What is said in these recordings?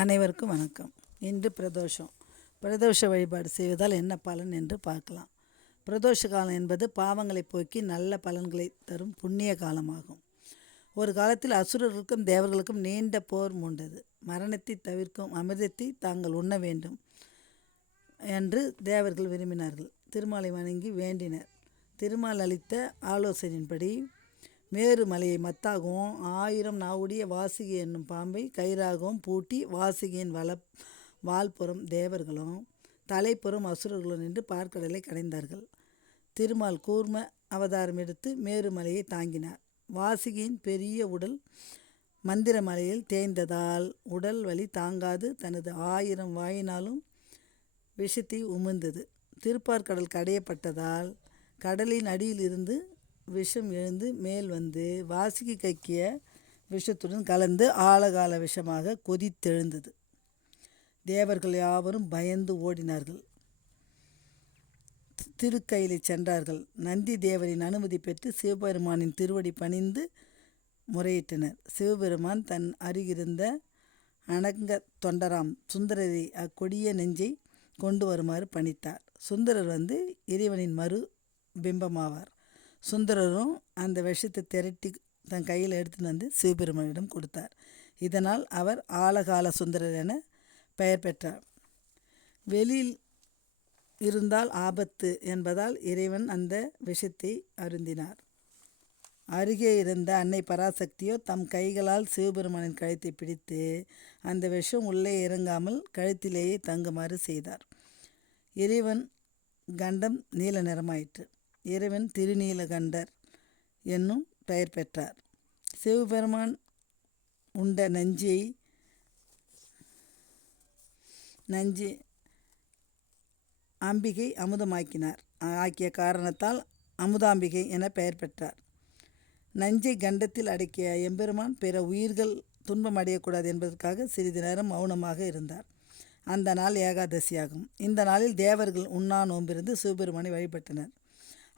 அனைவருக்கும் வணக்கம். இன்று பிரதோஷ வழிபாடு செய்வதால் என்ன பலன் என்று பார்க்கலாம். பிரதோஷ காலம் என்பது பாவங்களை போக்கி நல்ல பலன்களை தரும் புண்ணிய காலமாகும். ஒரு காலத்தில் அசுரர்களுக்கும் தேவர்களுக்கும் நீண்ட போர் மூண்டது. மரணத்தை தவிர்க்கும் அமிர்தத்தை தாங்கள் உண்ண வேண்டும் என்று தேவர்கள் விரும்பினார்கள். திருமாலை வணங்கி வேண்டினர். திருமால் அளித்த ஆலோசனையின்படி மேரு மலையை மத்தாகவும் 1000 நாவுடைய வாசுகி என்னும் பாம்பை கயிறாகவும் பூட்டி வாசுகியின் வால்புறம் தேவர்களும் தலைப்புறம் அசுரர்களும் நின்று பார்க்கடலை கடைந்தார்கள். திருமால் கூர்ம அவதாரம் எடுத்து மேருமலையை தாங்கினார். வாசுகியின் பெரிய உடல் மந்திர மலையில் தேய்ந்ததால் உடல் வலி தாங்காது தனது 1000 வாயினாலும் விஷத்தை உமிழ்ந்தது. திருப்பார்கடல் கடையப்பட்டதால் கடலின் அடியில் இருந்து விஷம் எழுந்து மேல் வந்து வாசுகி கக்கிய விஷத்துடன் கலந்து ஆழகால விஷமாக கொதித்தெழுந்தது. தேவர்கள் யாவரும் பயந்து ஓடினார்கள். திருக்கையிலை சென்றார்கள். நந்தி தேவரின் அனுமதி பெற்று சிவபெருமானின் திருவடி பணிந்து முறையிட்டனர். சிவபெருமான் தன் அருகிருந்த அனங்க தொண்டராம் சுந்தரரை அக்கொடிய நெஞ்சை கொண்டு வருமாறு பணித்தார். சுந்தரர் வந்து இறைவனின் மறு பிம்பமாவார். சுந்தரரும் அந்த விஷத்தை திரட்டி தன் கையில் எடுத்துன்னு வந்து சிவபெருமானிடம் கொடுத்தார். இதனால் அவர் ஆழகால சுந்தரர் என பெயர் பெற்றார். வெளியில் இருந்தால் ஆபத்து என்பதால் இறைவன் அந்த விஷத்தை அருந்தினார். அருகே இருந்த அன்னை பராசக்தியோ தம் கைகளால் சிவபெருமானின் கழுத்தை பிடித்து அந்த விஷம் உள்ளே இறங்காமல் கழுத்திலேயே தங்குமாறு செய்தார். இறைவன் கண்டம் நீல நிறமாயிற்று. இறைவன் திருநீலகண்டர் என்னும் பெயர் பெற்றார். சிவபெருமான் உண்ட நஞ்சு அம்பிகை ஆக்கிய காரணத்தால் அமுதாம்பிகை என பெயர் பெற்றார். நஞ்சை கண்டத்தில் அடக்கிய எம்பெருமான் பிற உயிர்கள் துன்பம் அடையக்கூடாது என்பதற்காக சிறிது நேரம் மௌனமாக இருந்தார். அந்த நாள் ஏகாதசியாகும். இந்த நாளில் தேவர்கள் உண்ணா நோம்பிருந்து சிவபெருமானை வழிபட்டனர்.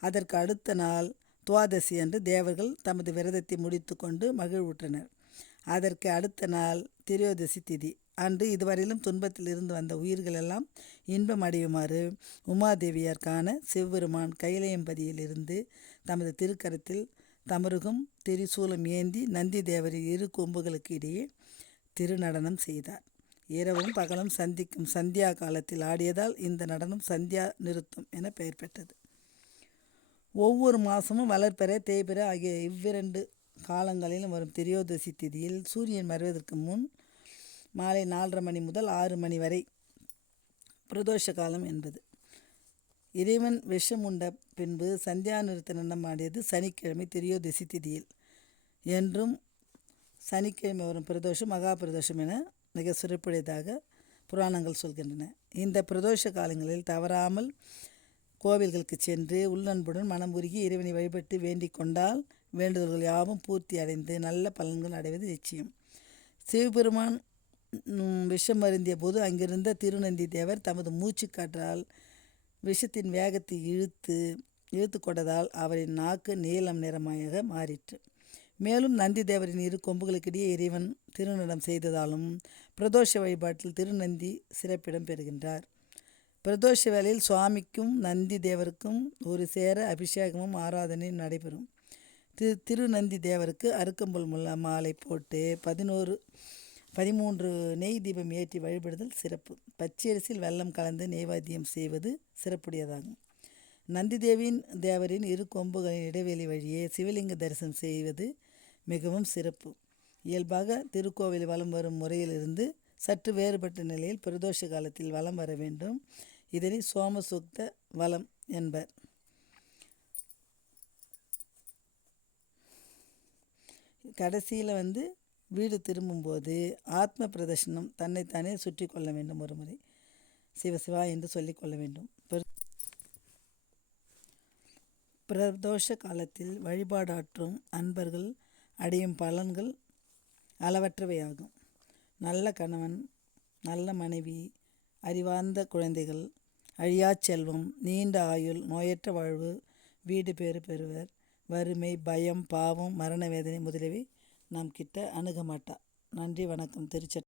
அதற்கு அடுத்த நாள் துவாதசி அன்று தேவர்கள் தமது விரதத்தை முடித்து கொண்டு மகிழ்வுற்றனர். அதற்கு அடுத்த நாள் திரியோதசி திதி அன்று இதுவரையிலும் துன்பத்தில் இருந்து வந்த உயிர்கள் எல்லாம் இன்பம் அடையுமாறு உமாதேவியார் காண சிவபெருமான் கைலையம்பதியில் இருந்து தமது திருக்கரத்தில் தமருகும் திரிசூலம் ஏந்தி நந்தி தேவரின் இரு கொம்புகளுக்கு இடையே திருநடனம் செய்தார். இரவும் பகலும் சந்திக்கும் சந்தியா காலத்தில் ஆடியதால் இந்த நடனம் சந்தியா நிருத்தம் என பெயர் பெற்றது. ஒவ்வொரு மாதமும் வளர்பெற தேய்பெற ஆகிய இவ்விரண்டு காலங்களிலும் வரும் திரியோதசி திதியில் சூரியன் மறைவதற்கு முன் மாலை 4:30 மணி முதல் 6 மணி வரை பிரதோஷ காலம் என்பது. இறைவன் விஷம் உண்ட பின்பு சந்தியா நிறுத்த நடனமாடியது சனிக்கிழமை திரியோதசி திதியில். என்றும் சனிக்கிழமை வரும் பிரதோஷம் மகா பிரதோஷம் என மிக சிறப்புடையதாக புராணங்கள் சொல்கின்றன. இந்த பிரதோஷ காலங்களில் தவறாமல் கோவில்களுக்கு சென்று உள்ளன்புடன் மனம் உருகி இறைவனை வழிபட்டு வேண்டிக் கொண்டால் வேண்டுதல்கள் யாவும் பூர்த்தி அடைந்து நல்ல பலன்கள் அடைவது நிச்சயம். சிவபெருமான் விஷம் அருந்திய போது அங்கிருந்த திருநந்தி தேவர் தமது மூச்சு காற்றால் விஷத்தின் வேகத்தை இழுத்து கொண்டதால் அவரின் நாக்கு நீலம் நிறமாக மாறிற்று. மேலும் நந்தி தேவரின் இரு கொம்புகளுக்கிடையே இறைவன் திருநடம் செய்ததாலும் பிரதோஷ வழிபாட்டில் திருநந்தி சிறப்பிடம் பெறுகின்றார். பிரதோஷ வேளையில் சுவாமிக்கும் நந்தி தேவருக்கும் ஒரு சேர அபிஷேகமும் ஆராதனையும் நடைபெறும். திருநந்தி தேவருக்கு அருக்கம்புல் மாலை போட்டு 13 நெய் தீபம் ஏற்றி வழிபடுதல் சிறப்பு. பச்சரிசியில் வெல்லம் கலந்து நெய்வேத்தியம் செய்வது சிறப்புடையதாகும். நந்தி தேவரின் இரு கொம்புகளின் இடைவெளி வழியே சிவலிங்க தரிசனம் செய்வது மிகவும் சிறப்பு. இயல்பாக திருக்கோவில் வலம் வரும் முறையிலிருந்து சற்று வேறுபட்ட நிலையில் பிரதோஷ காலத்தில் வலம் வர வேண்டும். இதனை சோமசுக்த வலம் என்பர். கடைசியில் வீடு திரும்பும்போது ஆத்ம பிரதர்ஷனம் தன்னைத்தானே சுற்றி கொள்ள வேண்டும். ஒரு முறை சிவசிவா என்று சொல்லிக்கொள்ள வேண்டும். பிரதோஷ காலத்தில் வழிபாடாற்றும் அன்பர்கள் அடையும் பலன்கள் அளவற்றவையாகும். நல்ல கணவன், நல்ல மனைவி, அறிவார்ந்த குழந்தைகள், அழியா செல்வம், நீண்ட ஆயுள், நோயற்ற வாழ்வு, வீடு பேறு பெறுவர். வறுமை, பயம், பாவம், மரண வேதனை முதலியவை நாம் கிட்ட அணுக மாட்டா. நன்றி, வணக்கம். திருச்சி.